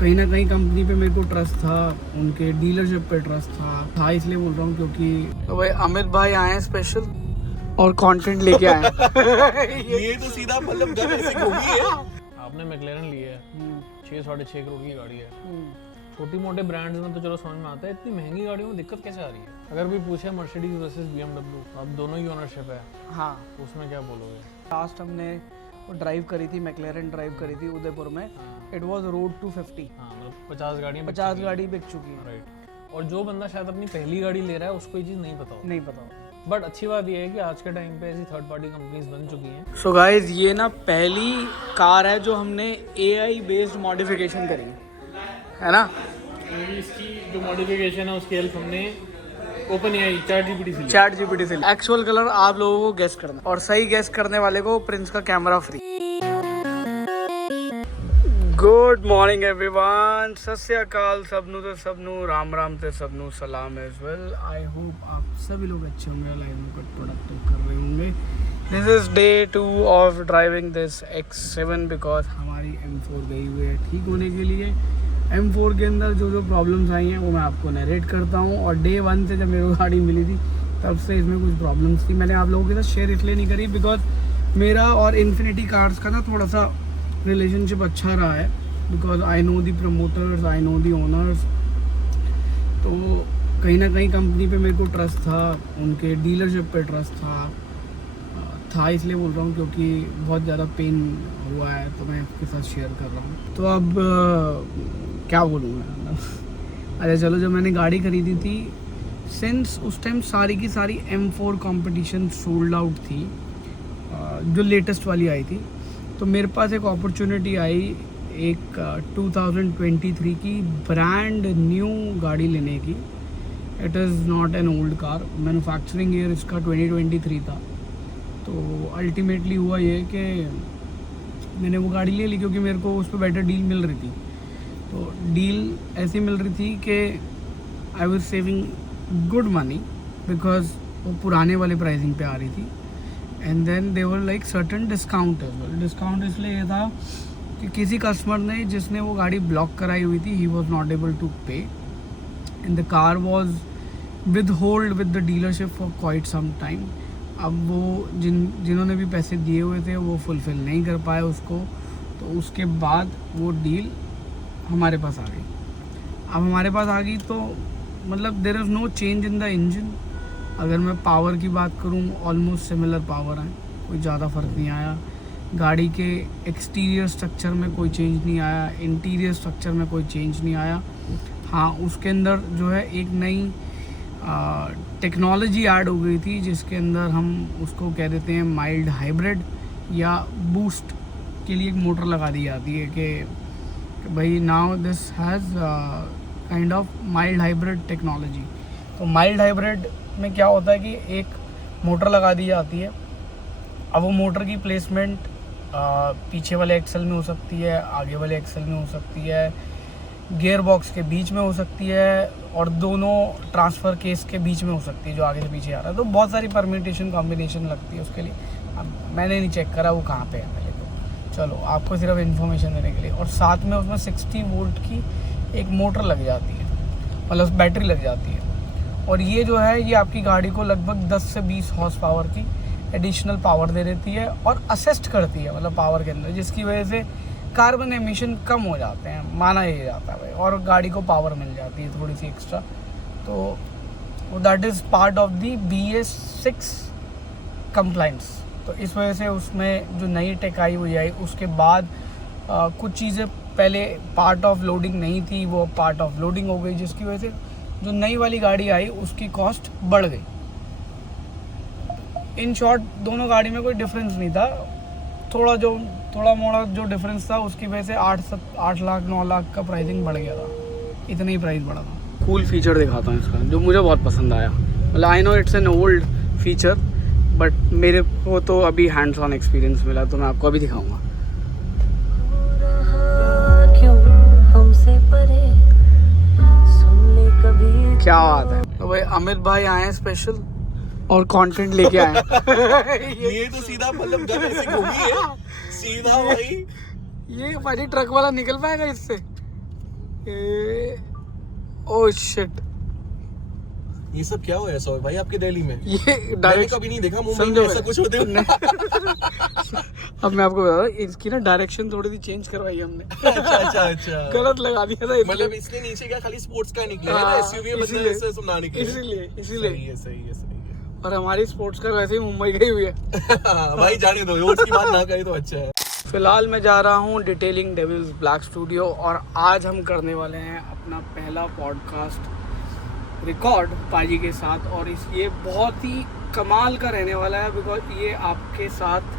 कहीं ना कहीं कंपनी पे मेरे को ट्रस्ट था, उनके डीलरशिप पे ट्रस्ट था इसलिए बोल रहा हूँ क्योंकि तो भाई अमित भाई आए हैं स्पेशल और कंटेंट लेके आए हैं। ये तो सीधा मतलब जब ऐसे घूमी है। आपने मैकलेरन ली है, 6-6.5 करोड़ की गाड़ी है। छोटी मोटे ब्रांड्स में तो चलो समझ में आता है, इतनी महंगी गाड़ियों में दिक्कत कैसे आ रही है? अगर कोई पूछे मर्सिडीज वर्सेस BMW, अब दोनों की ओनरशिप है, हाँ, तो उसमें क्या बोलोगे? लास्ट हमने वो ड्राइव करी थी, मैकलेरन ड्राइव करी थी उदयपुर में। It was road to 50। हाँ, मतलब 50 गाड़ियाँ 50 गाड़ी बिक चुकी है। राइट। और जो बंदा शायद अपनी पहली गाड़ी ले रहा है उसको ये चीज़ नहीं पता हो। नहीं पता। बट अच्छी बात यह है कि आज के टाइम पे ऐसी थर्ड पार्टी कंपनीज बन चुकी हैं। सो गाइज, ये ना पहली कार है जो हमने AI बेस्ड मॉडिफिकेशन करी है ना। इसकी जो मॉडिफिकेशन है उसकी हेल्प हमने OpenAI चैट जीपीटी से एक्चुअल कलर आप लोगों को गेस करना, और सही गेस करने वाले को प्रिंस का camera free. Good morning everyone, सत श्री अकाल सबनू तो सबनू, राम राम ते सबनू सलाम एज वेल। आई होप आप सभी लोग अच्छे होंगे, लाइफ में कुछ प्रोडक्टिव कर रहे होंगे। This is day 2 of driving this X7 because हमारी M4 गई हुई है ठीक होने के लिए। M4 के अंदर जो जो प्रॉब्लम्स आई हैं वो मैं आपको नरेट करता हूँ, और डे 1 से जब मेरे को गाड़ी मिली थी तब से इसमें कुछ प्रॉब्लम्स थी। मैंने आप लोगों के साथ शेयर इसलिए नहीं करी बिकॉज मेरा और इन्फिनिटी कार्स का ना थोड़ा सा रिलेशनशिप अच्छा रहा है, because I know the promoters, I know the owners. तो कहीं ना कहीं कंपनी पे मेरे को ट्रस्ट था, उनके डीलरशिप पे ट्रस्ट था इसलिए बोल रहा हूँ क्योंकि बहुत ज़्यादा पेन हुआ है, तो मैं आपके साथ शेयर कर रहा हूँ। तो अब क्या बोलूँ मैं। अच्छा चलो, जब मैंने गाड़ी खरीदी थी, सिंस उस टाइम सारी की सारी M4 कंपटीशन सोल्ड आउट थी, जो लेटेस्ट वाली आई थी, तो मेरे पास एक अपॉर्चुनिटी आई एक 2023 की ब्रांड न्यू गाड़ी लेने की। It is not an old car, manufacturing year इसका 2023 था। तो अल्टीमेटली हुआ ये कि मैंने वो गाड़ी ले ली क्योंकि मेरे को उस पर बेटर डील मिल रही थी। तो डील ऐसी मिल रही थी कि I was saving good money because वो पुराने वाले प्राइसिंग पे आ रही थी। And then they were like certain discount as well. Discount इसलिए ये था कि किसी कस्टमर ने जिसने वो गाड़ी ब्लॉक कराई हुई थी, he was not able to pay, and the car was with hold with the dealership for quite some time. अब वो जिन्होंने भी पैसे दिए हुए थे वो फुलफ़िल नहीं कर पाए उसको, तो उसके बाद वो डील हमारे पास आ गई। अब हमारे पास आ गई तो मतलब there is no change in the engine. अगर मैं पावर की बात करूँ, ऑलमोस्ट सिमिलर पावर है, कोई ज़्यादा फ़र्क नहीं आया। गाड़ी के एक्सटीरियर स्ट्रक्चर में कोई चेंज नहीं आया, इंटीरियर स्ट्रक्चर में कोई चेंज नहीं आया। हाँ, उसके अंदर जो है एक नई टेक्नोलॉजी ऐड हो गई थी जिसके अंदर हम उसको कह देते हैं माइल्ड हाइब्रिड, या बूस्ट के लिए एक मोटर लगा दी जाती है कि भाई now this has kind of mild hybrid technology. तो माइल्ड हाइब्रिड में क्या होता है कि एक मोटर लगा दी जाती है। अब वो मोटर की प्लेसमेंट पीछे वाले एक्सल में हो सकती है, आगे वाले एक्सल में हो सकती है, गियर बॉक्स के बीच में हो सकती है, और दोनों ट्रांसफ़र केस के बीच में हो सकती है जो आगे से पीछे आ रहा है। तो बहुत सारी परम्यूटेशन कॉम्बिनेशन लगती है उसके लिए। अब मैंने नहीं चेक करा वो कहाँ पे है मेरे को, चलो आपको सिर्फ इन्फॉर्मेशन देने के लिए। और साथ में उसमें 60 वोल्ट की एक मोटर लग जाती है, प्लस बैटरी लग जाती है। और ये जो है ये आपकी गाड़ी को लगभग 10 से 20 हॉर्स पावर की एडिशनल पावर दे देती है और असिस्ट करती है मतलब पावर के अंदर, जिसकी वजह से कार्बन एमिशन कम हो जाते हैं, माना ये जाता है भाई, और गाड़ी को पावर मिल जाती है थोड़ी सी एक्स्ट्रा। तो that is part of the BS6 compliance. तो इस वजह से उसमें जो नई टेक आई हुई आई उसके बाद कुछ चीज़ें पहले पार्ट ऑफ लोडिंग नहीं थी, वो पार्ट ऑफ लोडिंग हो गई, जिसकी वजह से जो नई वाली गाड़ी आई उसकी कॉस्ट बढ़ गई। इन शॉर्ट दोनों गाड़ी में कोई डिफरेंस नहीं था, थोड़ा मोड़ा जो डिफरेंस था उसकी वजह से 8 लाख 9 लाख का प्राइसिंग बढ़ गया था, इतना ही प्राइस बढ़ा था। कूल फीचर दिखाता हूँ इसका जो मुझे बहुत पसंद आया। मतलब I know it's an old feature but मेरे को तो अभी हैंड्स ऑन एक्सपीरियंस मिला, तो मैं आपको अभी दिखाऊंगा। क्या बात है। तो भाई अमित भाई आए हैं स्पेशल और कंटेंट लेके आए हैं। ये तो सीधा मतलब जब ऐसे घूमी है सीधा भाई। ये भाई ट्रक वाला निकल पाएगा इससे? ओह शिट, ये सब क्या हुआ है सौरभ भाई आपके दिल्ली में? ये मैंने डायरेक्ट कभी नहीं देखा मुंबई समझो में ऐसा कुछ होते हुए। अब मैं आपको बता रहा हूँ, इसकी ना डायरेक्शन थोड़ी सी चेंज करवाई हमने। अच्छा गलत लगा दिया था इसलिए। मतलब इसके नीचे क्या खाली स्पोर्ट्स का निकले है ना, हाँ, एसयूवी मतलब इसीलिए। ऐसे सुना निकले। इसीलिए सही है सही है सही है। और हमारी स्पोर्ट्स कार वैसे ही मुंबई गई हुई है। भाई जाने दो, रोज की बात ना करे तो अच्छा है। फिलहाल मैं जा रहा हूँ डिटेलिंग डेविल्स ब्लैक स्टूडियो, और आज हम करने वाले हैं अपना पहला पॉडकास्ट रिकॉर्ड पाजी के साथ। और ये बहुत ही कमाल का रहने वाला है, बिकॉज ये आपके साथ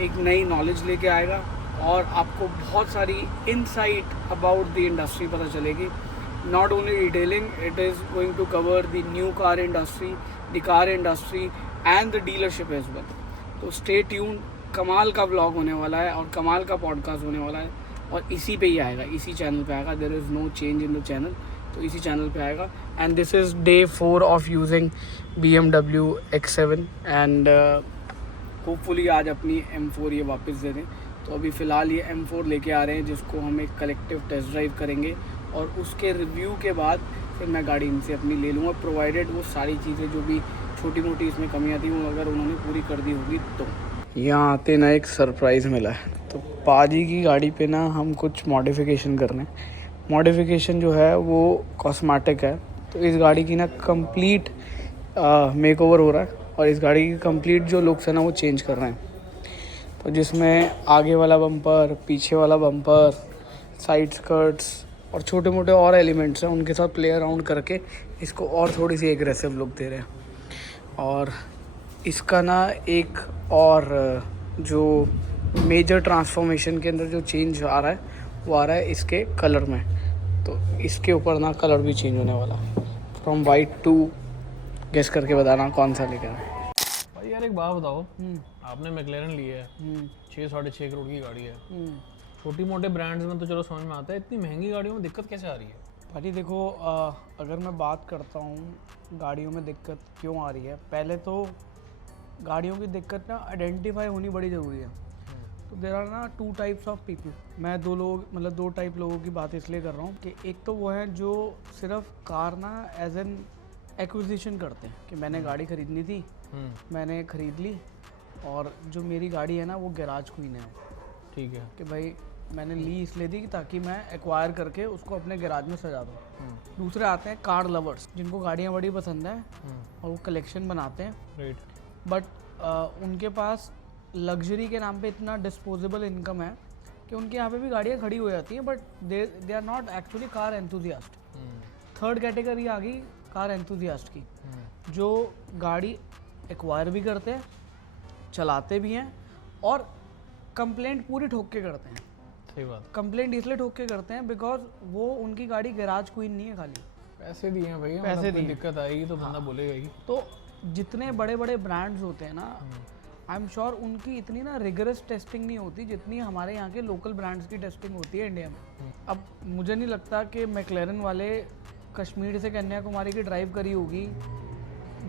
एक नई नॉलेज लेके आएगा और आपको बहुत सारी इनसाइट अबाउट द इंडस्ट्री पता चलेगी। Not only detailing, it is going to cover the new car industry, the car industry and the dealership as well. तो स्टे ट्यून, कमाल का व्लॉग होने वाला है और कमाल का पॉडकास्ट होने वाला है, और इसी पे ही आएगा, इसी चैनल पे आएगा। There is no change in the channel, तो इसी चैनल पे आएगा। And this is day 4 of using BMW X7 and hopefully आज अपनी M4 ये वापस दे दें। तो अभी फ़िलहाल ये M4 लेके आ रहे हैं, जिसको हम एक कलेक्टिव टेस्ट ड्राइव करेंगे, और उसके रिव्यू के बाद फिर मैं गाड़ी इनसे अपनी ले लूँगा, प्रोवाइडेड वो सारी चीज़ें जो भी छोटी मोटी इसमें कमियाँ थी वो अगर उन्होंने पूरी कर दी होगी तो। यहाँ आते ना एक सरप्राइज़ मिला है, तो पाजी की गाड़ी पे ना हम कुछ मॉडिफिकेशन कर रहे हैं। मॉडिफिकेशन जो है वो कॉस्मेटिक है, तो इस गाड़ी की ना कंप्लीट मेकओवर हो रहा है, और इस गाड़ी की कंप्लीट जो लुक्स है ना वो चेंज कर रहे हैं। तो जिसमें आगे वाला बम्पर, पीछे वाला बम्पर, साइड स्कर्ट्स और छोटे मोटे और एलिमेंट्स हैं, उनके साथ प्ले अराउंड करके इसको और थोड़ी सी एग्रेसिव लुक दे रहे हैं। और इसका ना एक और जो मेजर ट्रांसफॉर्मेशन के अंदर जो चेंज आ रहा है वो आ रहा है इसके कलर में। तो इसके ऊपर ना कलर भी चेंज होने वाला, फ्रॉम वाइट टू, गेस करके बताना कौन सा लेकर है। भाई यार एक बात बताओ, आपने मैकलेरन ली है, 6-6.5 करोड़ की गाड़ी है। छोटी मोटे ब्रांड्स में तो चलो समझ में आता है, इतनी महंगी गाड़ियों में दिक्कत कैसे आ रही है? भाई देखो, अगर मैं बात करता हूँ गाड़ियों में दिक्कत क्यों आ रही है, पहले तो गाड़ियों की दिक्कत ना आइडेंटिफाई होनी बड़ी ज़रूरी है। तो देर आर ना 2 टाइप्स ऑफ पीपल। मैं 2 टाइप लोगों की बात इसलिए कर रहा हूँ कि एक तो वो हैं जो सिर्फ कार ना एज एन एक्विजिशन करते हैं कि मैंने गाड़ी खरीदनी थी, मैंने खरीद ली, और जो मेरी गाड़ी है ना वो गैराज क्वीन है। ठीक है कि भाई मैंने ली इसलिए थी ताकि मैं एक्वायर करके उसको अपने गैराज में सजा दूँ। दूसरे आते हैं कार लवर्स, जिनको गाड़ियाँ बड़ी पसंद है और वो कलेक्शन बनाते हैं। राइट। बट उनके पास लग्जरी के नाम पे इतना डिस्पोजेबल इनकम है कि उनके यहाँ पे भी गाड़ियाँ खड़ी हो जाती हैं, but they are not actually car enthusiast. Third category आ गई कार एंथुजियास्ट की, जो गाड़ी एक्वायर भी करते हैं, चलाते भी हैं, और कंप्लेंट पूरी ठोक के करते हैं। सही बात। कंप्लेंट इसलिए ठोक के करते हैं बिकॉज वो उनकी गाड़ी गैराज क्वीन नहीं है, खाली पैसे दिए हैं भैया, पैसे कोई दिए। दिक्कत आएगी तो बंदा बोलेगा ही। तो जितने बड़े बड़े ब्रांड्स होते हैं ना, आई एम श्योर उनकी इतनी ना रिगरस टेस्टिंग नहीं होती जितनी हमारे यहाँ के लोकल ब्रांड्स की टेस्टिंग होती है इंडिया में। अब मुझे नहीं लगता कि मैकलेरन वाले कश्मीर से कन्याकुमारी की ड्राइव करी होगी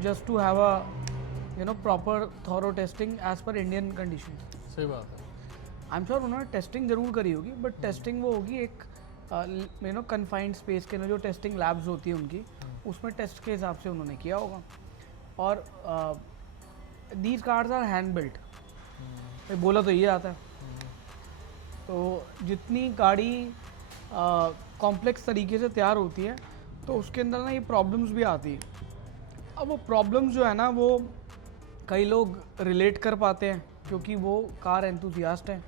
just to have a proper thorough testing as per Indian condition. सही बात है। आई एम श्योर उन्होंने टेस्टिंग ज़रूर करी होगी, बट टेस्टिंग वो होगी एक कन्फाइंड स्पेस के अंदर जो टेस्टिंग लैब्स होती है उनकी, उसमें टेस्ट के हिसाब से उन्होंने किया होगा। और these cars are hand built, बोला तो ये आता है। तो जितनी गाड़ी कॉम्प्लेक्स तरीके से तैयार होती है तो उसके अंदर ना ये प्रॉब्लम्स भी आती है। अब वो प्रॉब्लम्स जो है ना वो कई लोग रिलेट कर पाते हैं क्योंकि वो कार एंथुसियास्ट हैं।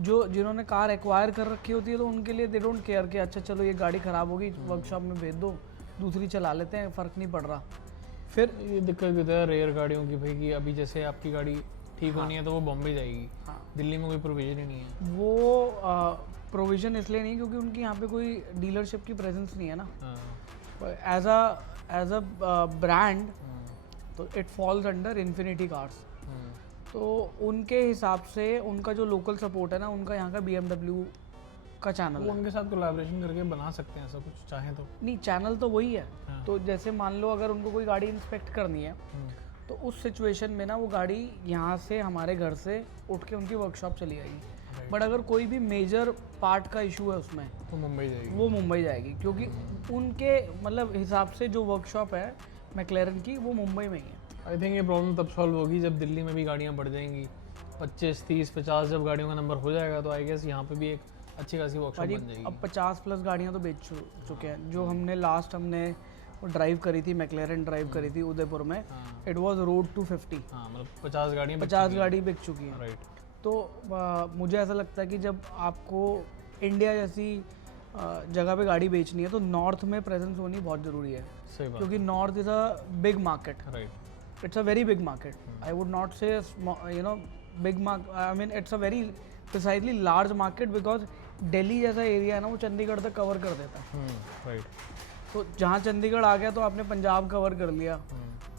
जिन्होंने कार एक्वायर कर रखी होती है तो उनके लिए दे डोंट केयर कि अच्छा चलो ये गाड़ी ख़राब होगी, वर्कशॉप में भेज दो, दूसरी चला लेते हैं, फ़र्क नहीं पड़ रहा। फिर ये दिक्कत होता है रेयर गाड़ियों की भाई, कि अभी जैसे आपकी गाड़ी ठीक होनी है तो वो बॉम्बे जाएगी। दिल्ली में कोई प्रोविजन ही नहीं है। वो प्रोविज़न इसलिए नहीं क्योंकि उनकी यहाँ पे कोई डीलरशिप की प्रेजेंस नहीं है ना। एज अ ब्रांड तो it falls under infinity cars. तो उनके हिसाब से उनका जो लोकल सपोर्ट है ना, उनका यहाँ का BMW का चैनल है। उनके साथ कोलैबोरेशन करके बना सकते हैं ऐसा कुछ चाहें तो। नहीं, चैनल तो वही है। तो जैसे मान लो अगर उनको कोई गाड़ी इंस्पेक्ट करनी है तो उस सिचुएशन में ना वो गाड़ी यहाँ से हमारे घर से उठ के उनकी वर्कशॉप चली आएगी। बट अगर कोई भी मेजर पार्ट का इशू है उसमें तो मुंबई जाएगी। वो मुंबई जाएगी, क्योंकि उनके मतलब हिसाब से जो वर्कशॉप है मैक्लेरन की वो मुंबई में ही है। आई थिंक ये प्रॉब्लम तब सॉल्व होगी जब दिल्ली में भी गाड़ियाँ बढ़ जाएंगी, 25, 30, 50 जब गाड़ियों का नंबर हो जाएगा तो आई गेस यहाँ पे भी एक अच्छी खासी वर्कशॉप बन जाएगी। अब 50 प्लस गाड़ियाँ तो बेच चुके हैं। जो हमने वो ड्राइव करी थी, मैक्लेरन ड्राइव करी थी उदयपुर में, इट वाज रोड टू 50। हाँ, मतलब 50 गाड़ियाँ 50 गाड़ी बिक चुकी हैं। राइट। तो मुझे ऐसा लगता है कि जब आपको इंडिया जैसी जगह पे गाड़ी बेचनी है तो नॉर्थ में प्रेजेंस होनी बहुत ज़रूरी है, सही बात। क्योंकि north is a big market, right. It's a very big market. I would not say big market, I mean it's a very precisely large market, because Delhi जैसा एरिया है ना वो चंडीगढ़ तक कवर कर देता है। राइट। तो जहाँ चंडीगढ़ आ गया तो आपने पंजाब कवर कर लिया।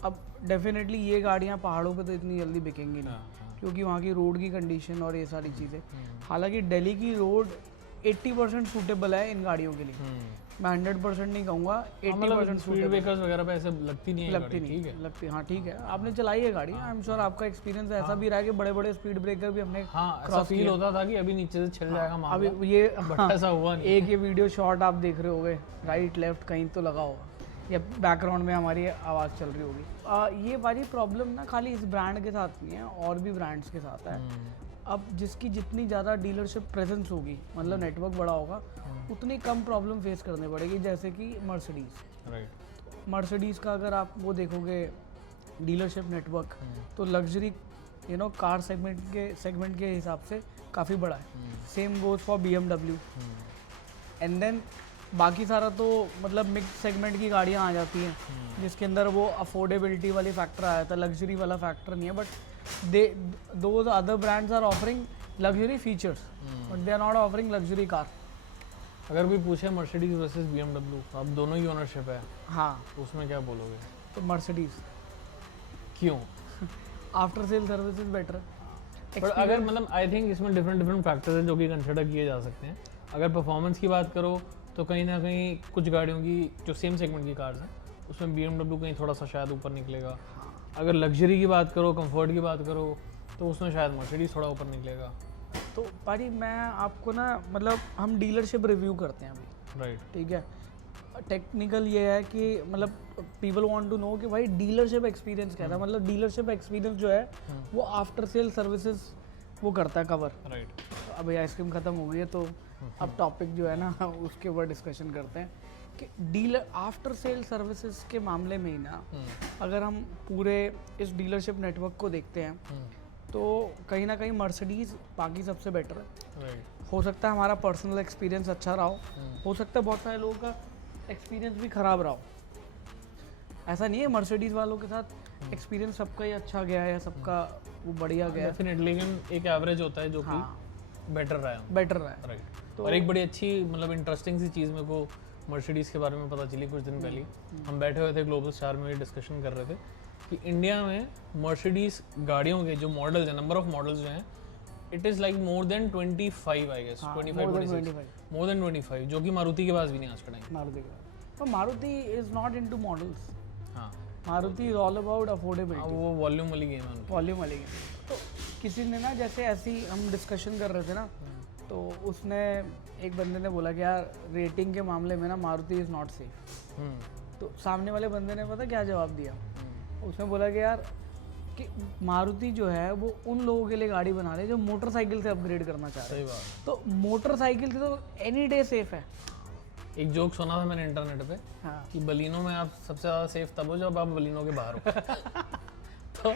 अब डेफिनेटली ये गाड़ियाँ पहाड़ों पे तो इतनी जल्दी बिकेंगी नहीं, क्योंकि वहाँ की रोड की कंडीशन और ये सारी चीज़ें। हालांकि दिल्ली की रोड 80% सूटेबल है इन गाड़ियों के लिए, मैं 100% नहीं कहूँगा, 80% स्पीड ब्रेकर्स वगैरह पे ऐसे लगती नहीं है लगती गाड़ी, नहीं ठीक है। लगती। हाँ ठीक है, आपने चलाई है गाड़ी, आई एम श्योर आपका एक्सपीरियंस ऐसा भी रहा है कि बड़े बड़े स्पीड ब्रेकर भी हमने हाँ, ऐसा फील होता था कि अभी नीचे से छिल जाएगा मामला, अभी ये बट ऐसा हुआ नहीं। एक ये वीडियो शॉट आप देख रहे होगे, राइट लेफ्ट कहीं तो लगा होगा, या बैकग्राउंड में हमारी आवाज़ चल रही होगी। ये वाली प्रॉब्लम ना खाली इस ब्रांड के साथ नहीं है, और भी ब्रांड्स के साथ है। अब जिसकी जितनी ज़्यादा डीलरशिप प्रेजेंस होगी, मतलब नेटवर्क बड़ा होगा, उतनी कम प्रॉब्लम फेस करनी पड़ेगी, जैसे कि मर्सिडीज़। राइट। मर्सिडीज़ का अगर आप वो देखोगे डीलरशिप नेटवर्क, तो लग्जरी कार सेगमेंट के हिसाब से काफ़ी बड़ा है। Same goes for BMW। And then बाकी सारा तो मतलब मिक्स सेगमेंट की गाड़ियाँ आ जाती हैं, जिसके अंदर वो अफोर्डेबिलिटी वाली फैक्टर आया था, लग्जरी वाला फैक्टर नहीं है। But those other brands are offering luxury features, but they are not offering luxury car. अगर कोई पूछे मर्सिडीज वर्सेस BMW, अब दोनों ही ओनरशिप है, हाँ, तो उसमें क्या बोलोगे? तो मर्सिडीज़। क्यों? After sale services better. पर अगर मतलब आई थिंक इसमें डिफरेंट फैक्टर्स हैं जो कि कंसिडर किए जा सकते हैं। अगर परफॉर्मेंस की बात करो तो कहीं ना कहीं कुछ गाड़ियों की जो सेम सेगमेंट की कार्स हैं उसमें BMW कहीं थोड़ा सा शायद ऊपर निकलेगा। अगर लग्जरी की बात करो, कंफर्ट की बात करो, तो उसमें शायद मर्सिडीज थोड़ा ऊपर निकलेगा। तो भाई मैं आपको ना मतलब हम डीलरशिप रिव्यू करते हैं अभी, राइट। ठीक है। टेक्निकल ये है कि मतलब पीपल वांट टू नो कि भाई डीलरशिप एक्सपीरियंस क्या था। मतलब डीलरशिप एक्सपीरियंस जो है वो आफ्टर सेल सर्विसेज वो करता है कवर। राइट। अभी आइसक्रीम ख़त्म हो गई है तो अब टॉपिक जो है ना उसके ऊपर डिस्कशन करते हैं कि डीलर आफ्टर सेल सर्विसेज के मामले में ही ना, अगर हम पूरे इस डीलरशिप नेटवर्क को देखते हैं तो कहीं ना कहीं मर्सिडीज़ बाकी सबसे बेटर है। राइट। हो सकता है हमारा पर्सनल एक्सपीरियंस अच्छा रहा हो सकता है बहुत सारे लोगों का एक्सपीरियंस भी ख़राब रहा हो। ऐसा नहीं है मर्सिडीज़ वालों के साथ एक्सपीरियंस सबका ही अच्छा गया है या सबका वो बढ़िया गया है। डेफिनेटली, लेकिन एक एवरेज होता है जो कि बेटर रहा है। बेटर रहा है। राइट। और एक बड़ी अच्छी मतलब इंटरेस्टिंग सी चीज़ मेरे को मर्सिडीज़ के बारे में पता चली कुछ दिन पहले। हम बैठे हुए थे ग्लोबल स्टार में डिस्कशन कर रहे थे कि इंडिया में मर्सिडीज़ गाड़ियों के जो मॉडल्स हैं, नंबर ऑफ मॉडल्स जो हैं, it is like more than 25 I guess, 25 more than 25, जो कि मारुति के पास भी नहीं आज का टाइम। मारुति का तो Maruti is not into models. हाँ, Maruti is all about affordability, वो वॉल्यूम वाली गेम है उनकी। वॉल्यूम वाली गेम। तो किसी ने ना जैसे ऐसी हम डिस्कशन कर रहे थे ना, तो उसने एक बंदे ने बोला कि यार रेटिंग के मामले में ना मारुति इज़ नॉट सेफ। तो सामने वाले बंदे ने पता क्या जवाब दिया? उसने बोला कि यार कि मारुति जो है वो उन लोगों के लिए गाड़ी बना रही है जो मोटरसाइकिल से अपग्रेड करना चाह रहे हैं। सही बात। तो मोटरसाइकिल से तो एनी डे सेफ है। एक जोक सुना था मैंने इंटरनेट पे हाँ। कि बलिनो में आप सबसे ज़्यादा सेफ तब हो जब आप बलिनो के बाहर हो। तो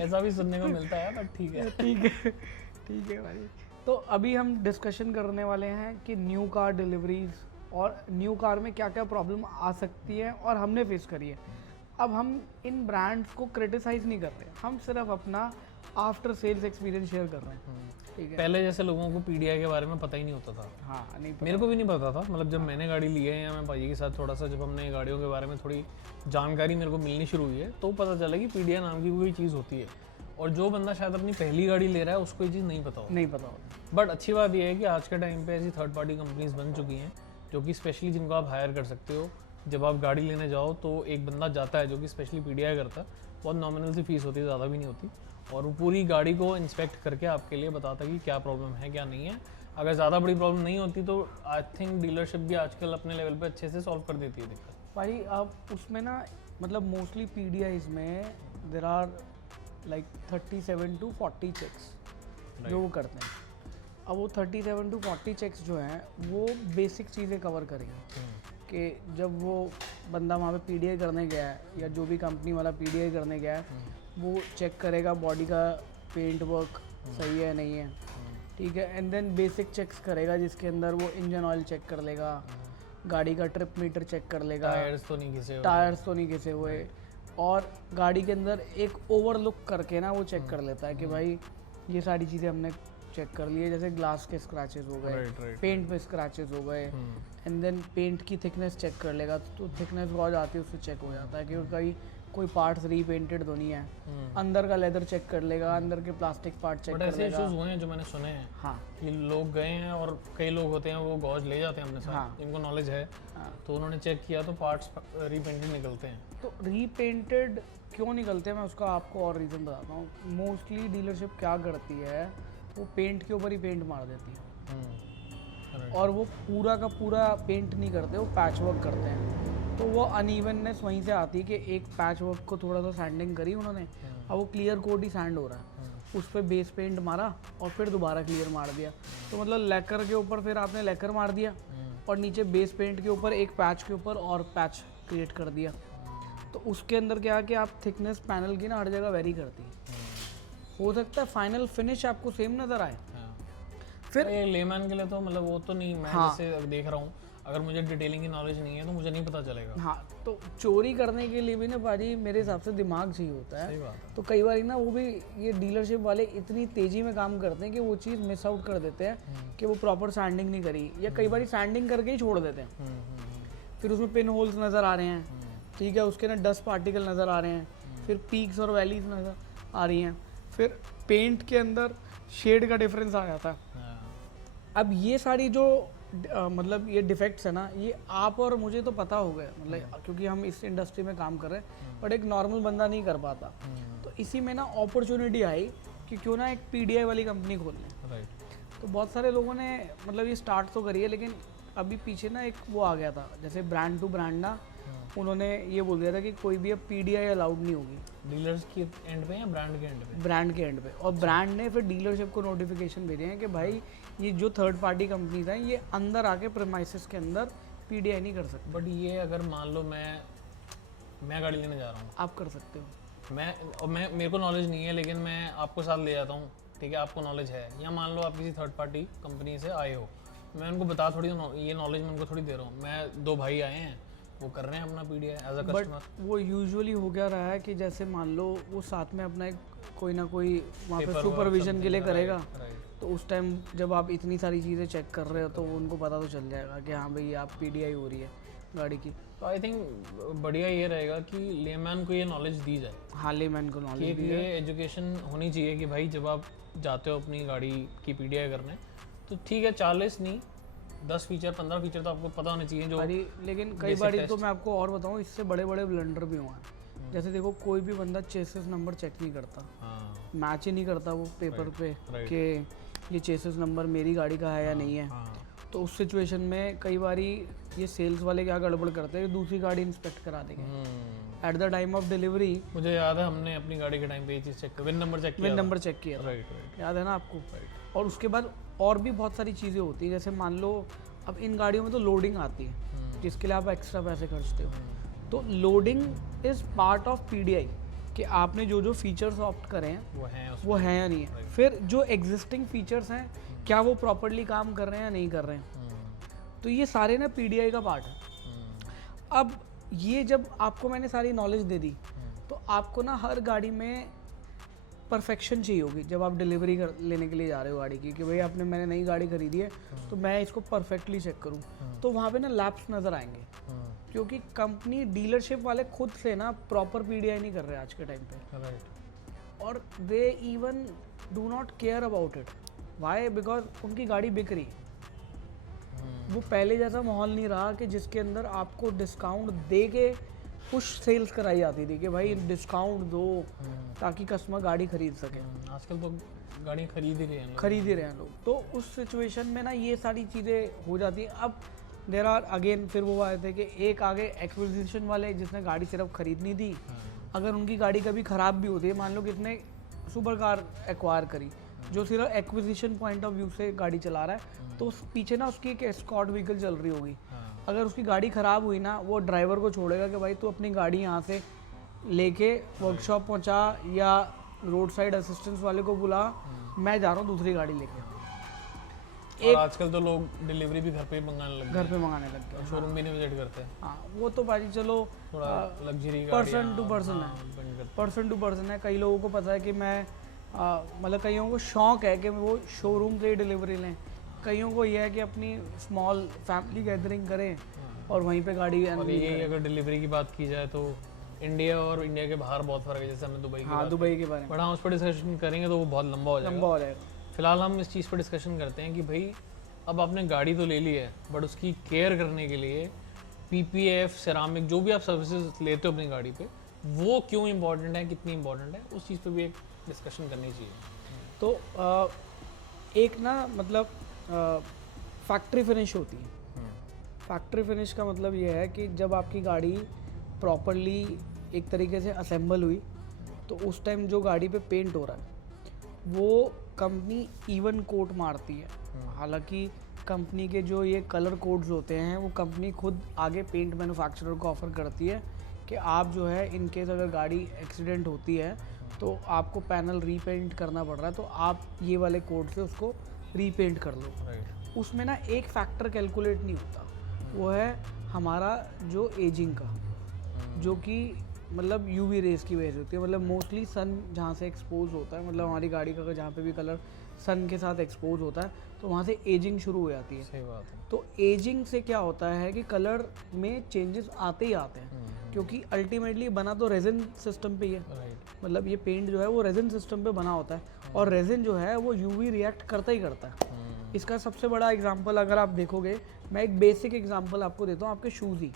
ऐसा भी सुनने को मिलता है, बट ठीक है। ठीक है भाई। तो अभी हम डिस्कशन करने वाले हैं कि न्यू कार डिलीवरीज और न्यू कार में क्या क्या प्रॉब्लम आ सकती है और हमने फेस करी है। अब हम इन ब्रांड्स को क्रिटिसाइज नहीं कर रहे, हम सिर्फ अपना आफ्टर सेल्स एक्सपीरियंस शेयर कर रहे हैं, ठीक है। पहले जैसे लोगों को PDI के बारे में पता ही नहीं होता था। हाँ, नहीं पता। मेरे को भी नहीं पता था, मतलब जब मैंने गाड़ी ली है या मैं भाई के साथ थोड़ा सा जब हमने गाड़ियों के बारे में थोड़ी जानकारी मेरे को मिलनी शुरू हुई है तो पता चला कि PDI नाम की कोई चीज़ होती है। और जो बंदा शायद अपनी पहली गाड़ी ले रहा है उसको ये चीज़ नहीं पता होता। नहीं पता होता। बट अच्छी बात यह है कि आज के टाइम पे ऐसी थर्ड पार्टी कंपनीज बन चुकी हैं जो कि स्पेशली जिनको आप हायर कर सकते हो। जब आप गाड़ी लेने जाओ तो एक बंदा जाता है जो कि स्पेशली PDI करता है, बहुत नॉमिनल सी फीस होती है, ज़्यादा भी नहीं होती, और वो पूरी गाड़ी को इंस्पेक्ट करके आपके लिए बताता है कि क्या प्रॉब्लम है क्या नहीं है। अगर ज़्यादा बड़ी प्रॉब्लम नहीं होती तो आई थिंक डीलरशिप भी आजकल अपने लेवल पे अच्छे से सॉल्व कर देती है दिक्कत। भाई अब उसमें ना मतलब मोस्टली PDIs में there are like 37 to 40 checks जो वो करते हैं। अब वो 37 to 40 चेक्स जो हैं वो बेसिक चीज़ें कवर करेंगे कि जब वो बंदा वहाँ पे PDI करने गया है या जो भी कंपनी वाला PDI करने गया है वो चेक करेगा बॉडी का पेंट वर्क सही है नहीं है, ठीक है। एंड देन बेसिक चेक्स करेगा जिसके अंदर वो इंजन ऑयल चेक कर लेगा, गाड़ी का ट्रिप मीटर चेक कर लेगा, टायर्स तो नहीं घिसे हुए, और गाड़ी के अंदर एक ओवरलुक करके ना वो चेक कर लेता है कि भाई ये सारी चीज़ें हमने चेक कर लिए, जैसे ग्लास के स्क्रैचेस हो गए, पेंट पे स्क्रैचेस हो गए, एंड देन पेंट की थिकनेस चेक कर लेगा, तो थिकनेस बहुत आती है उससे चेक हो जाता है कि कोई पार्ट्स रीपेंटेड तो नहीं है। अंदर का लेदर चेक कर लेगा, अंदर के प्लास्टिक पार्ट चेक कर लेगा। ऐसे इश्यूज हुए हैं जो मैंने सुने हैं। हाँ, कि लोग गए हैं और कई लोग होते हैं वो गॉज ले जाते हैं अपने साथ। हाँ, इनको नॉलेज है। हाँ। तो उन्होंने चेक किया तो पार्ट्स रीपेंटेड निकलते हैं। तो रीपेंटेड क्यों निकलते हैं मैं उसका आपको और रीज़न बताता हूँ। मोस्टली डीलरशिप क्या करती है, वो पेंट के ऊपर ही पेंट मार देती है और वो पूरा का पूरा पेंट नहीं करते, वो पैच वर्क करते हैं। तो वो अनइवननेस वहीं से आती है कि एक पैच वर्क को थोड़ा सा सैंडिंग करी उन्होंने, अब वो क्लियर कोट ही सैंड हो रहा है, उस पर बेस पेंट मारा और फिर दोबारा क्लियर मार दिया। तो मतलब लेकर के ऊपर फिर आपने लेकर मार दिया और नीचे बेस पेंट के ऊपर एक पैच के ऊपर और पैच क्रिएट कर दिया। तो उसके अंदर क्या है कि आप थिकनेस पैनल की ना हर जगह वेरी करती है। हो सकता है फाइनल फिनिश आपको सेम नज़र आए। फिर ये लेमैन के लिए तो मतलब वो तो नहीं, मैं हाँ। जैसे देख रहा हूँ, अगर मुझे डिटेलिंग की नॉलेज नहीं है तो मुझे नहीं पता चलेगा। हाँ, तो चोरी करने के लिए भी ना भाजी मेरे हिसाब से दिमाग चाहिए होता सही है। बात है। तो कई बार ना वो भी ये डीलरशिप वाले इतनी तेज़ी में काम करते हैं कि वो चीज़ मिस आउट कर देते हैं कि वो प्रॉपर सैंडिंग नहीं करी, या कई बार सैंडिंग करके ही छोड़ देते हैं। फिर उसमें पिन होल्स नज़र आ रहे हैं, ठीक है, उसके ना डस्ट पार्टिकल नज़र आ रहे हैं, फिर पीक्स और वैलीज नज़र आ रही हैं, फिर पेंट के अंदर शेड का डिफरेंस आ जाता है। अब ये सारी जो मतलब ये डिफेक्ट्स है ना, ये आप और मुझे तो पता हो गया, मतलब क्योंकि हम इस इंडस्ट्री में काम कर रहे हैं, बट एक नॉर्मल बंदा नहीं कर पाता। तो इसी में ना अपॉर्चुनिटी आई कि क्यों ना एक PDI वाली कंपनी खोल लें। राइट। तो बहुत सारे लोगों ने मतलब ये स्टार्ट तो करी है, लेकिन अभी पीछे ना एक वो आ गया था, जैसे ब्रांड टू ब्रांड ना उन्होंने ये बोल दिया था कि कोई भी अब PDI अलाउड नहीं होगी डीलर्स के एंड पे या ब्रांड के एंड पे? ब्रांड के एंड पे। और ब्रांड ने फिर डीलरशिप को नोटिफिकेशन भेजे हैं कि भाई ये जो थर्ड पार्टी कंपनीज हैं ये अंदर आके प्रेमाइसिस के अंदर PDI नहीं कर सकते। बट ये अगर मान लो मैं गाड़ी लेने जा रहा हूँ, आप कर सकते हो। मैं मेरे को नॉलेज नहीं है, लेकिन मैं आपको साथ ले जाता हूँ, ठीक है, आपको नॉलेज है, या मान लो आप किसी थर्ड पार्टी कंपनी से आए हो, मैं उनको बता थोड़ी ये नॉलेज मैं उनको थोड़ी दे रहा हूँ, मैं 2 भाई आए हैं वो कर रहे हैं अपना PDI as a customer. But वो यूजुअली हो क्या रहा है कि जैसे मान लो वो साथ में अपना एक कोई ना कोई वहाँ पे सुपरविजन के लिए करेगा, तो उस टाइम जब आप इतनी सारी चीज़ें चेक कर रहे हो तो उनको पता तो चल जाएगा कि हाँ भाई आप PDI हो रही है गाड़ी की। तो आई थिंक बढ़िया ये रहेगा कि लेमैन को ये नॉलेज दी जाए। हाँ, लेमैन को नॉलेज दी ये एजुकेशन होनी चाहिए कि भाई जब आप जाते हो अपनी गाड़ी की PDI करने, तो ठीक है 40 नहीं 10 फीचर 15 फीचर तो आपको पता होने चाहिए जो। लेकिन कई बार तो मैं आपको और बताऊँ, इससे बड़े बड़े ब्लंडर भी हुए हैं। जैसे देखो कोई भी बंदा चेसिस नंबर चेक नहीं करता, मैच ही नहीं करता वो पेपर पे कि ये चेसिस नंबर मेरी गाड़ी का है या नहीं है। तो उस सिचुएशन में कई बारी ये सेल्स वाले क्या गड़बड़ करते हैं, दूसरी गाड़ी इंस्पेक्ट करा देंगे at the time of delivery. मुझे याद है हमने अपनी गाड़ी के टाइम पे ये चीज़ चेक विन नंबर चेक किया। राइट, याद है ना आपको। और उसके बाद और भी बहुत सारी चीज़ें होती हैं, जैसे मान लो अब इन गाड़ियों में तो लोडिंग आती है जिसके लिए आप एक्स्ट्रा पैसे खर्चते हो। तो loading is part of PDI कि आपने जो जो फीचर्स ऑप्ट करे हैं वो हैं या नहीं है। फिर जो एग्जिस्टिंग फीचर्स हैं क्या वो प्रॉपर्ली काम कर रहे हैं या नहीं कर रहे हैं। तो ये सारे ना PDI का पार्ट है। अब ये जब आपको मैंने सारी नॉलेज दे दी तो आपको ना हर गाड़ी में परफेक्शन चाहिए होगी जब आप डिलीवरी लेने के लिए जा रहे हो गाड़ी की, कि भाई मैंने नई गाड़ी खरीदी है तो मैं इसको परफेक्टली चेक करूं। तो वहाँ पे ना लैप्स नज़र आएंगे, क्योंकि कंपनी डीलरशिप वाले खुद से ना प्रॉपर PDI नहीं कर रहे आज के टाइम पे। और they even do not care about it. Why? Because उनकी गाड़ी बिक रही है। वो पहले जैसा माहौल नहीं रहा कि जिसके अंदर आपको डिस्काउंट दे के पुश सेल्स कराई जाती थी कि भाई डिस्काउंट दो ताकि कस्टमर गाड़ी खरीद सके, आजकल तो गाड़ियाँ खरीद ही रहे हैं लोग। खरीद ही रहे हैं लोग। तो उस सिचुएशन में ना ये सारी चीज़ें हो जाती हैं। अब देर आर अगेन फिर वो आए थे कि एक आगे एक्विजिशन वाले जिसने गाड़ी सिर्फ खरीदनी थी, अगर उनकी गाड़ी कभी ख़राब भी होती है, मान लो कितने सुपर कार एक्वायर करी जो सिर्फ एक्विजिशन पॉइंट ऑफ व्यू से गाड़ी चला रहा है, तो उस पीछे ना उसकी एक एस्कॉर्ट व्हीकल चल रही होगी। अगर उसकी गाड़ी ख़राब हुई ना, वो ड्राइवर को छोड़ेगा कि भाई तू अपनी गाड़ी यहाँ से लेके वर्कशॉप पहुँचा या रोड साइड असिस्टेंस वाले को बुला, मैं जा रहा हूँ दूसरी गाड़ी लेके। और आजकल तो लोग डिलीवरी भी घर पे ही मंगाने लग घर पे मंगाने लग गए, शोरूम भी नहीं विजिट करते। हाँ वो तो भाजी चलो थोड़ा लग्जरी पर्सन टू पर्सन है, पर्सन टू पर्सन है। कई लोगों को पता है कि मैं मतलब कईयों को शौक है कि वो शोरूम से ही डिलीवरी लें, कईयों को यह है कि अपनी स्मॉल फैमिली गैदरिंग करें और वहीं पे गाड़ी और ये अगर डिलीवरी की बात की जाए तो इंडिया और इंडिया के बाहर बहुत फर्क है। जैसे हमने दुबई की हाँ दुबई के बारे में, बट हम उस पर डिस्कशन करेंगे तो वो बहुत लंबा हो लंबा हो जाएगा। फिलहाल हम इस चीज़ पर डिस्कशन करते हैं कि भाई अब आपने गाड़ी तो ले ली है, बट उसकी केयर करने के लिए पीपीएफ, सेरामिक, जो भी आप सर्विसेज लेते हो अपनी गाड़ी पे, वो क्यों इम्पोर्टेंट है, कितनी इम्पोर्टेंट है, उस चीज़ पे भी एक डिस्कशन करनी चाहिए। तो एक ना मतलब फैक्ट्री फिनिश होती है। फैक्ट्री फिनिश का मतलब ये है कि जब आपकी गाड़ी प्रॉपरली एक तरीके से असेंबल हुई, तो उस टाइम जो गाड़ी पे पेंट हो रहा है वो कंपनी इवन कोट मारती है। हालांकि कंपनी के जो ये कलर कोड्स होते हैं वो कंपनी खुद आगे पेंट मैन्युफैक्चरर को ऑफ़र करती है कि आप जो है इन केस अगर गाड़ी एक्सीडेंट होती है तो आपको पैनल रीपेंट करना पड़ रहा है, तो आप ये वाले कोड से उसको रीपेंट कर लो। उसमें ना एक फैक्टर कैलकुलेट नहीं होता, वो है हमारा जो एजिंग का, जो कि मतलब यूवी रेस की वजह से होती है। मतलब मोस्टली सन जहाँ से एक्सपोज होता है, मतलब हमारी गाड़ी का जहाँ पे भी कलर सन के साथ एक्सपोज होता है तो वहाँ से एजिंग शुरू हो जाती है। सही बात है। तो एजिंग से क्या होता है कि कलर में चेंजेस आते ही आते हैं, क्योंकि अल्टीमेटली बना तो रेजिन सिस्टम पे ही है। मतलब ये पेंट जो है वो रेजिन सिस्टम पे बना होता है और रेजिन जो है वो यूवी रिएक्ट करता ही करता है। इसका सबसे बड़ा एग्जांपल अगर आप देखोगे, मैं एक बेसिक एग्जांपल आपको देता हूँ, आपके शूज़ ही।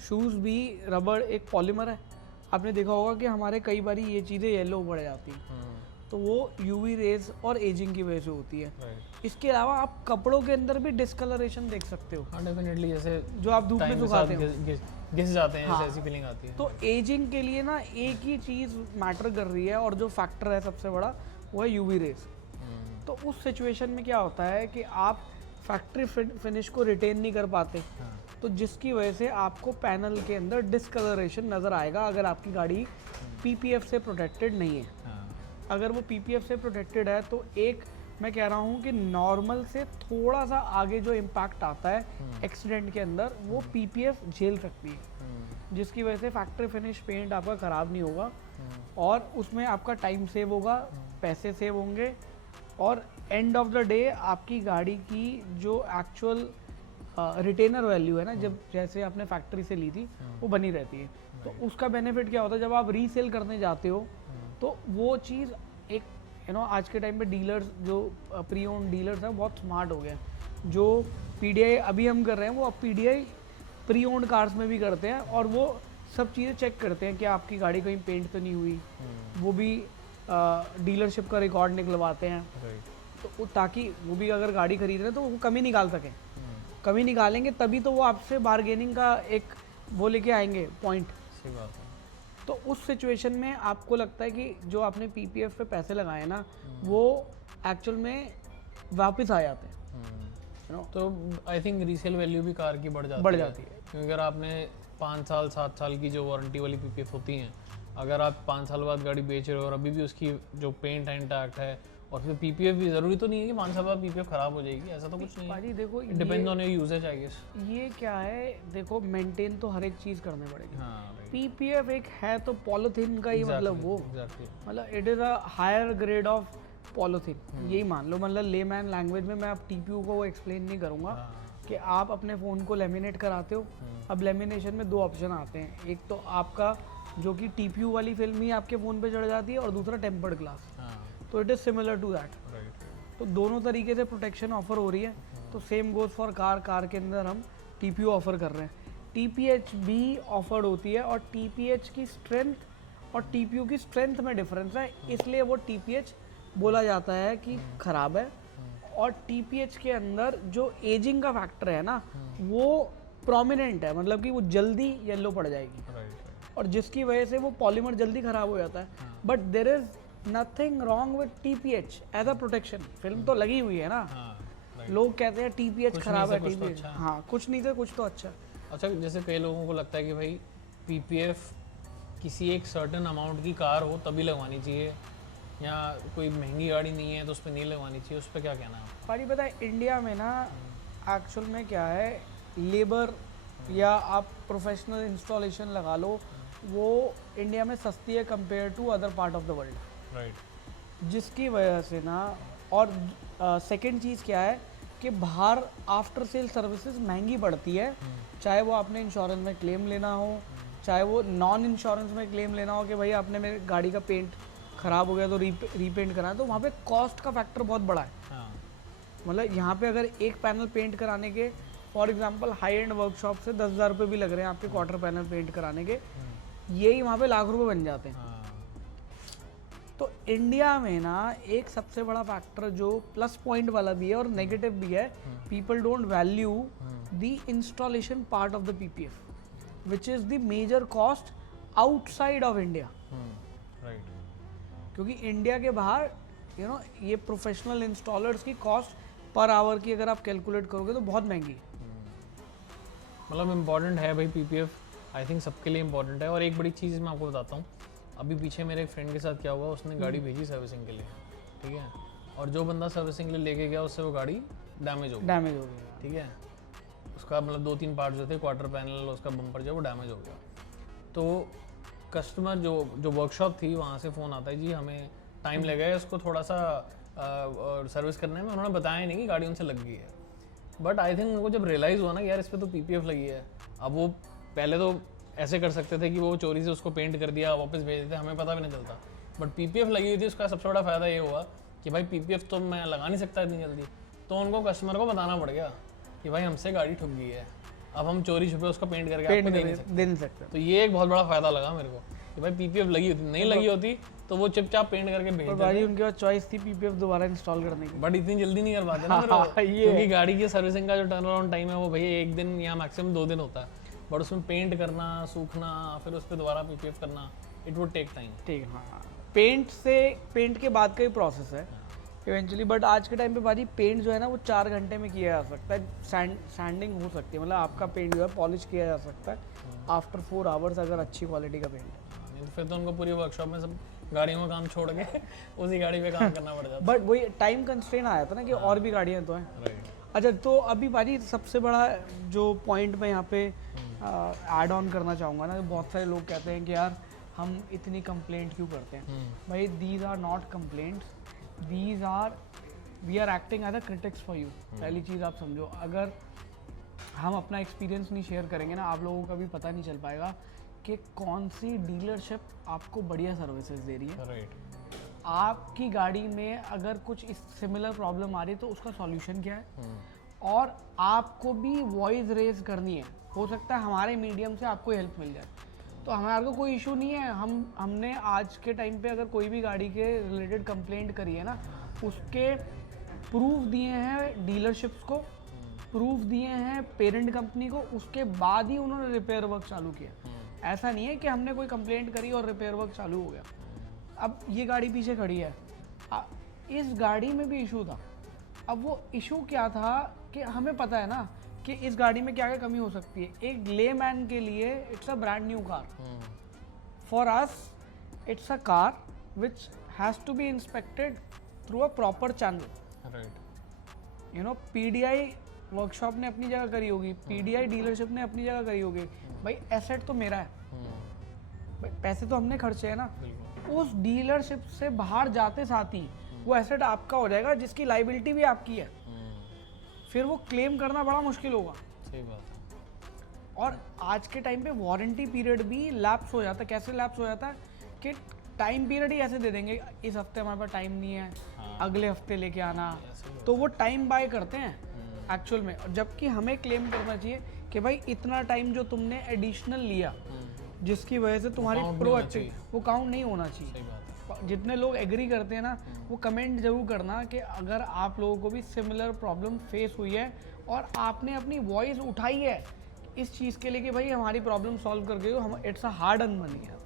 शूज़ भी रबड़ एक पॉलीमर है। आपने देखा होगा कि हमारे कई बारी ये चीज़ें येलो पड़ जाती हैं, तो वो यूवी रेज और एजिंग की वजह से होती है। इसके अलावा आप कपड़ों के अंदर भी डिस्कलरेशन देख सकते हो। हाँ डेफिनेटली, जैसे जो आप धूप में सुखाते हो घिस जाते हैं, हाँ, ऐसी फीलिंग आती है। तो एजिंग के लिए ना एक ही चीज़ मैटर कर रही है और जो फैक्टर है सबसे बड़ा वो है यूवी रेज। तो उस सिचुएशन में क्या होता है कि आप फैक्ट्री फिनिश को रिटेन नहीं कर पाते, तो जिसकी वजह से आपको पैनल के अंदर डिस्कलरेशन नज़र आएगा अगर आपकी गाड़ी पीपीएफ से प्रोटेक्टेड नहीं है। अगर वो पीपीएफ से प्रोटेक्टेड है तो एक मैं कह रहा हूँ कि नॉर्मल से थोड़ा सा आगे जो इम्पैक्ट आता है एक्सीडेंट के अंदर वो पीपीएफ झेल सकती है, जिसकी वजह से फैक्ट्री फिनिश पेंट आपका ख़राब नहीं होगा और उसमें आपका टाइम सेव होगा, पैसे सेव होंगे और एंड ऑफ द डे आपकी गाड़ी की जो एक्चुअल रिटेनर वैल्यू है ना, जब जैसे आपने फैक्ट्री से ली थी वो बनी रहती है। तो उसका बेनिफिट क्या होता है, जब आप रीसेल करने जाते हो तो वो चीज़ एक आज के टाइम पे डीलर्स जो प्री ओन डीलर्स हैं बहुत स्मार्ट हो गए हैं। जो पीडीआई अभी हम कर रहे हैं वो अब पीडीआई प्री ओन्ड कार्स में भी करते हैं और वो सब चीज़ें चेक करते हैं कि आपकी गाड़ी कहीं पेंट तो नहीं हुई, वो भी डीलरशिप का रिकॉर्ड निकलवाते हैं। तो ताकि वो भी अगर गाड़ी खरीद रहे हैं तो वो कमी निकाल सकें। कमी निकालेंगे तभी तो वो आपसे बार्गेनिंग का एक वो लेके आएंगे पॉइंट। सही बात है। तो उस सिचुएशन में आपको लगता है कि जो आपने पीपीएफ पे पैसे लगाए ना वो एक्चुअल में वापस आ जाते हैं। तो आई थिंक रीसेल वैल्यू भी कार की बढ़ जाती है। क्योंकि अगर आपने 5 साल 7 साल की जो वारंटी वाली पीपीएफ होती हैं, अगर आप 5 साल बाद गाड़ी बेच रहे हो और अभी भी उसकी जो पेंट है इंटैक्ट है और फिर पीपीएफ भी ज़रूरी तो नहीं है कि 5 साल बाद पीपीएफ खराब हो जाएगी, ऐसा तो कुछ नहीं है। देखो depend on your usage I guess. ये क्या है, देखो मेंटेन तो हर एक चीज़ करने पड़ेगी। हाँ, पीपीएफ एक है तो पॉलीथीन का ही मतलब वो मतलब it is a higher grade of polythene, यही मान लो। मतलब लेमैन लैंग्वेज में मैं अब टीपीयू को वो एक्सप्लेन नहीं करूँगा कि आप अपने फ़ोन को लेमिनेट कराते हो। अब लेमिनेशन में 2 ऑप्शन आते हैं, एक तो आपका जो कि टीपीयू वाली फिल्म ही आपके फ़ोन पे चढ़ जाती है और दूसरा टेम्पर्ड ग्लास। तो it is similar to that. तो दोनों तरीके से प्रोटेक्शन ऑफर हो रही है। तो सेम गोज़ फॉर कार के अंदर हम टीपीयू ऑफर कर रहे हैं। TPH भी ऑफर्ड होती है, और TPH की स्ट्रेंथ और TPU की स्ट्रेंथ में डिफरेंस है, इसलिए वो TPH बोला जाता है कि ख़राब है। और TPH के अंदर जो एजिंग का फैक्टर है ना, वो प्रोमिनेंट है, मतलब कि वो जल्दी येलो पड़ जाएगी, और जिसकी वजह से वो पॉलीमर जल्दी ख़राब हो जाता है। But there is nothing wrong with TPH as a protection. Film तो लगी हुई है ना, लोग कहते हैं TPH खराब है, TPH हाँ कुछ नहीं था, कुछ तो अच्छा। अच्छा, जैसे कई लोगों को लगता है कि भाई PPF किसी एक सर्टेन अमाउंट की कार हो तभी लगवानी चाहिए, या कोई महंगी गाड़ी नहीं है तो उस पर नहीं लगवानी चाहिए, उस पर क्या कहना है आपका? भाई पता है इंडिया में ना एक्चुअल में क्या है, लेबर या आप प्रोफेशनल इंस्टॉलेशन लगा लो, वो इंडिया में सस्ती है compare to other part of the world. Right. जिसकी वजह से ना, और सेकंड चीज़ क्या है कि बाहर आफ्टर सेल सर्विसेज महंगी पड़ती है, चाहे वो आपने इंश्योरेंस में क्लेम लेना हो, चाहे वो नॉन इंश्योरेंस में क्लेम लेना हो कि भाई आपने मेरी गाड़ी का पेंट ख़राब हो गया तो रीपेंट कराना, तो वहाँ पे कॉस्ट का फैक्टर बहुत बड़ा है। हाँ। मतलब यहाँ पे अगर एक पैनल पेंट कराने के for example high and workshop से 10,000 रुपये भी लग रहे हैं आपके क्वार्टर पैनल पेंट कराने के, यही वहाँ पे लाख रुपए बन जाते हैं। हाँ। तो इंडिया में ना एक सबसे बड़ा फैक्टर जो प्लस पॉइंट वाला भी है और नेगेटिव भी है, people don't value the installation part of the PPF which is the major cost outside of India. Right. क्योंकि इंडिया के बाहर ये प्रोफेशनल इंस्टॉलर्स की कॉस्ट पर आवर की अगर आप कैलकुलेट करोगे तो बहुत महंगी है। मतलब इम्पॉर्टेंट है भाई PPF, आई थिंक सबके लिए इम्पॉर्टेंट है। और एक बड़ी चीज़ मैं आपको बताता हूँ, अभी पीछे मेरे एक फ्रेंड के साथ क्या हुआ, उसने गाड़ी भेजी सर्विसिंग के लिए, ठीक है, और जो बंदा सर्विसिंग के लिए लेके गया उससे वो गाड़ी डैमेज हो गई, ठीक है, उसका मतलब 2-3 पार्ट जो थे, क्वार्टर पैनल, उसका बम्पर जो वो डैमेज हो गया। तो कस्टमर जो वर्कशॉप थी वहाँ से फ़ोन आता है, जी हमें टाइम लगेगा इसको थोड़ा सा सर्विस करने में, उन्होंने बताया नहीं कि गाड़ी उनसे लग गई है। बट आई थिंक उनको जब रियलाइज़ हुआ ना कि यार इस पर तो PPF लगी है, अब वो पहले तो ऐसे कर सकते थे कि वो चोरी से उसको पेंट कर दिया वापस भेज देते, हमें पता भी नहीं चलता। बट PPF लगी हुई थी, उसका सबसे बड़ा फ़ायदा ये हुआ कि भाई PPF तो मैं लगा नहीं सकता इतनी जल्दी, तो उनको कस्टमर को बताना पड़ गया कि भाई हमसे गाड़ी ठुक गई है, अब हम चोरी छुपे उसको पेंट करके आपको दे नहीं सकते। तो ये एक बहुत बड़ा फ़ायदा लगा मेरे को कि भाई PPF लगी होती, नहीं लगी होती तो वो चुपचाप पेंट करके भेज देते। भाई उनके पास चॉइस थी PPF दोबारा इंस्टॉल करने की, बट इतनी जल्दी नहीं कर पाते ना क्योंकि गाड़ी की सर्विसिंग का जो टर्न अराउंड टाइम है वो भैया 1 दिन या मैक्सिमम 2 दिन होता है, बट उसमें पेंट करना, सूखना, फिर उस पर दोबारा PPF करना, इट वुड टेक टाइम। ठीक है, हाँ, पेंट के बाद का ही प्रोसेस है इवेंचुअली। बट आज के टाइम पे भाई पेंट जो है ना वो 4 घंटे में किया जा सकता है, सैंडिंग हो सकती है, मतलब आपका पेंट जो है पॉलिश किया जा सकता है आफ्टर 4 आवर्स अगर अच्छी क्वालिटी का पेंट है। नहीं तो फिर तो उनको पूरी वर्कशॉप में सब गाड़ियों में काम छोड़ के उसी गाड़ी पे काम करना पड़ जाता। बट वही टाइम कंस्ट्रेंट आया था ना कि और भी गाड़ियाँ तो हैं। राइट। अच्छा, तो अभी भाई सबसे बड़ा जो पॉइंट मैं यहाँ पे ऐड ऑन करना चाहूँगा ना, बहुत सारे लोग कहते हैं कि यार हम इतनी कंप्लेंट क्यों करते हैं। भाई these are not complaints, these are we are acting as a critics for you. पहली चीज़ आप समझो, अगर हम अपना एक्सपीरियंस नहीं शेयर करेंगे ना, आप लोगों का भी पता नहीं चल पाएगा कि कौन सी डीलरशिप आपको बढ़िया सर्विसेज दे रही है। राइट। आपकी गाड़ी में अगर कुछ इस सिमिलर प्रॉब्लम आ रही है तो उसका सॉल्यूशन क्या है, और आपको भी वॉइस रेज करनी है। हो सकता है हमारे मीडियम से आपको हेल्प मिल जाए, तो हमारे को कोई इशू नहीं है। हमने आज के टाइम पे अगर कोई भी गाड़ी के रिलेटेड कंप्लेंट करी है ना, उसके प्रूफ दिए हैं डीलरशिप्स को, प्रूफ दिए हैं पेरेंट कंपनी को, उसके बाद ही उन्होंने रिपेयर वर्क चालू किया। ऐसा नहीं है कि हमने कोई कंप्लेंट करी और रिपेयर वर्क चालू हो गया। अब ये गाड़ी पीछे खड़ी है, इस गाड़ी में भी इशू था। अब वो इशू क्या था कि हमें पता है ना कि इस गाड़ी में क्या क्या कमी हो सकती है। एक लेमैन के लिए it's a brand new car, for us it's a car which has to be inspected through a proper channel. Right. You know, PDI workshop ने अपनी जगह करी होगी, PDI डीलरशिप ने अपनी जगह करी होगी। भाई एसेट तो मेरा है, भाई पैसे तो हमने खर्चे हैं ना। उस डीलरशिप से बाहर जाते साथ ही वो एसेट आपका हो जाएगा, जिसकी लाइबिलिटी भी आपकी है। फिर वो क्लेम करना बड़ा मुश्किल होगा। सही बात है। और आज के टाइम पे वारंटी पीरियड भी लैप्स हो जाता है। कैसे लैप्स हो जाता है कि टाइम पीरियड ही ऐसे दे देंगे, इस हफ्ते हमारे पास टाइम नहीं है, अगले हफ्ते लेके आना, तो वो टाइम बाय करते हैं एक्चुअल में। और जबकि हमें क्लेम करना चाहिए कि भाई इतना टाइम जो तुमने एडिशनल लिया जिसकी वजह से तुम्हारी count नहीं प्रो होना अच्छी चाहिए। वो काउंट नहीं होना चाहिए। सही बात है। जितने लोग एग्री करते हैं ना वो कमेंट जरूर करना कि अगर आप लोगों को भी सिमिलर प्रॉब्लम फेस हुई है और आपने अपनी वॉइस उठाई है इस चीज़ के लिए कि भाई हमारी प्रॉब्लम सॉल्व कर गई हो, हम it's a hard earn money है।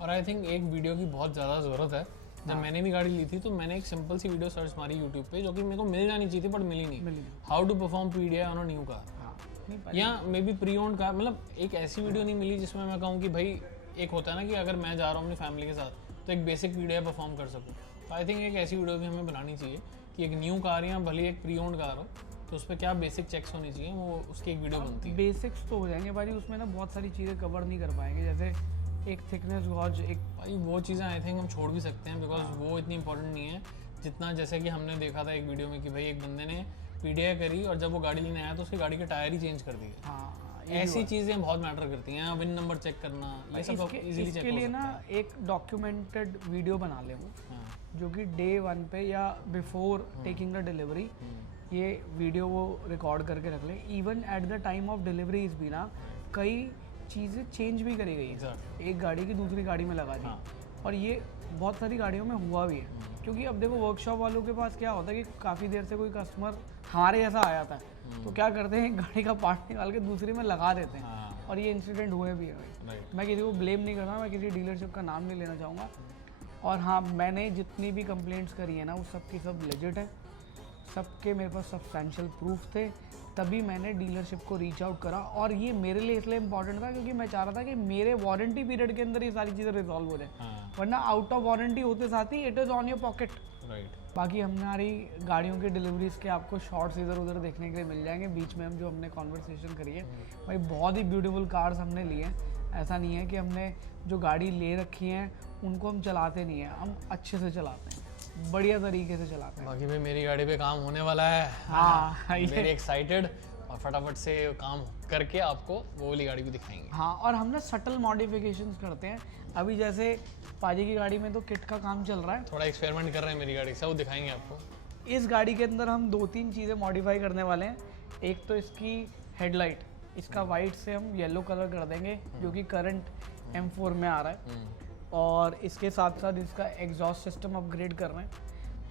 और आई थिंक एक वीडियो की बहुत ज़्यादा ज़रूरत है। जब मैंने भी गाड़ी ली थी तो मैंने एक सिंपल सी वीडियो सर्च मारी यूट्यूब पे जो कि मेरे को मिल जानी चाहिए थी बट मिली नहीं। How to perform PDI on a new car या maybe pre owned car. मतलब एक ऐसी वीडियो नहीं मिली जिसमें मैं कहूँ कि भाई एक होता है ना कि अगर मैं जा रहा हूँ अपनी फैमिली के साथ तो एक बेसिक PDI परफॉर्म कर सकूँ। तो आई थिंक एक ऐसी वीडियो भी हमें बनानी चाहिए कि एक न्यू कार या भले एक प्री ओन्ड कार हो तो उस पर क्या बेसिक चेक्स होनी चाहिए, वो उसकी एक वीडियो बनती है। बेसिक्स तो हो जाएंगे भाई, उसमें ना बहुत सारी चीज़ें कवर नहीं कर पाएंगे, जैसे एक थिकनेस गॉज, एक भाई वो चीज़ें आई थिंक हम छोड़ भी सकते हैं बिकॉज वो इतनी इंपॉर्टेंट नहीं है जितना जैसे कि हमने देखा था एक वीडियो में कि भाई एक बंदे ने PDI करी और जब वो गाड़ी लेने आया तो उसकी गाड़ी के टायर ही चेंज कर दिए। हाँ ऐसी चीज़ें बहुत मैटर करती हैं। विन नंबर चेक करना ये सब इजीली चेक इसके लिए ना एक डॉक्यूमेंटेड वीडियो बना ले वो, जो कि डे 1 पे या बिफोर टेकिंग द डिलीवरी ये वीडियो वो रिकॉर्ड करके रख ले। Even at the time of delivery इस भी ना कई चीज़ें चेंज भी करी गई हैं, एक गाड़ी की दूसरी गाड़ी में लगा दी। और ये बहुत सारी गाड़ियों में हुआ भी है, क्योंकि अब देखो वर्कशॉप वालों के पास क्या होता है कि काफ़ी देर से कोई कस्टमर हमारे जैसा आ जाता है तो क्या करते हैं गाड़ी का पार्ट निकाल के दूसरी में लगा देते हैं। और ये इंसिडेंट हुए भी है भाई। मैं किसी को ब्लेम नहीं करना, मैं किसी डीलरशिप का नाम नहीं लेना चाहूँगा। और हाँ, मैंने जितनी भी कंप्लेंट्स करी है ना वो सब की सब लेजिट है, सबके मेरे पास सब्सटेंशियल प्रूफ थे, तभी मैंने डीलरशिप को रीच आउट करा। और ये मेरे लिए इसलिए इंपॉर्टेंट था क्योंकि मैं चाह रहा था कि मेरे वारंटी पीरियड के अंदर ये सारी चीज़ें रिजॉल्व हो जाए, वरना आउट ऑफ वारंटी होते साथ ही it is on your pocket. बाकी हमारी गाड़ियों की डिलीवरीज के आपको शॉर्ट्स इधर उधर देखने के लिए मिल जाएंगे। बीच में हम जो हमने कॉन्वर्सेशन करी है भाई, बहुत ही ब्यूटीफुल कार्स हमने लिए हैं। ऐसा नहीं है कि हमने जो गाड़ी ले रखी हैं उनको हम चलाते नहीं हैं, हम अच्छे से चलाते हैं, बढ़िया तरीके से चलाते हैं। बाकी भाई मेरी गाड़ी पे काम होने वाला है। हाँ वेरी एक्साइटेड और फटाफट से काम करके आपको वो वाली गाड़ी भी दिखाएंगे। हाँ, और हम ना सटल मॉडिफिकेशंस करते हैं। अभी जैसे पाजी की गाड़ी में तो किट का काम चल रहा है, थोड़ा एक्सपेरिमेंट कर रहे हैं मेरी गाड़ी से, वो दिखाएंगे आपको। इस गाड़ी के अंदर हम 2-3 चीज़ें मॉडिफाई करने वाले हैं। एक तो इसकी हेडलाइट, इसका वाइट से हम येलो कलर कर देंगे जो कि करंट M4 में आ रहा है। और इसके साथ साथ इसका एग्जॉस्ट सिस्टम अपग्रेड कर रहे हैं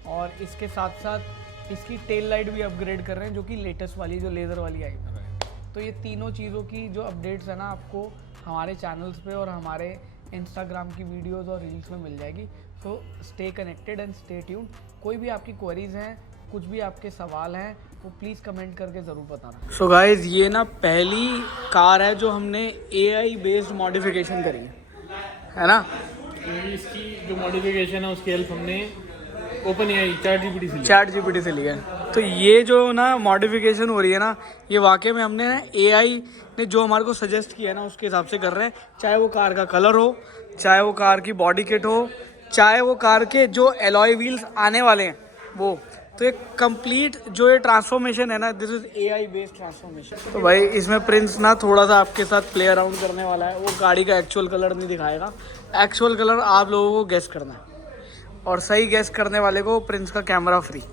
और इसके साथ साथ इसकी टेल लाइट भी अपग्रेड कर रहे हैं जो कि लेटेस्ट वाली जो लेज़र वाली आई है। तो ये तीनों चीज़ों की जो अपडेट्स है ना आपको हमारे चैनल्स पे और हमारे इंस्टाग्राम की वीडियोस और रील्स में मिल जाएगी। So stay connected and stay tuned. कोई भी आपकी क्वेरीज हैं, कुछ भी आपके सवाल हैं, वो प्लीज़ कमेंट करके ज़रूर बताना। सो गाइज, ये ना पहली कार है जो हमने AI बेस्ड मॉडिफिकेशन करी है ना। इसकी जो मॉडिफिकेशन है उसकी हेल्प हमने OpenAI चैट GPT से लिया है। तो ये जो ना मॉडिफिकेशन हो रही है ना, ये वाकई में हमने ना AI ने जो हमारे को सजेस्ट किया है ना उसके हिसाब से कर रहे हैं। चाहे वो कार का कलर हो, चाहे वो कार की बॉडी किट हो, चाहे वो कार के जो एलॉय व्हील्स आने वाले हैं वो। तो एक कंप्लीट जो ये ट्रांसफॉर्मेशन है ना, this is AI based transformation. तो भाई इसमें प्रिंस ना थोड़ा सा आपके साथ प्ले अराउंड करने वाला है। वो गाड़ी का एक्चुअल कलर नहीं दिखाएगा, एक्चुअल कलर आप लोगों को गेस करना है और सही गेस करने वाले को प्रिंस का कैमरा फ्री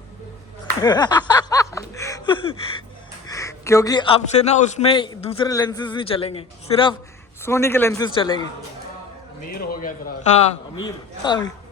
क्योंकि अब से ना उसमें दूसरे लेंसेज नहीं चलेंगे, सिर्फ सोनी के लेंसेज चलेंगे। अमीर हो गया तेरा। हाँ अमीर। हाँ।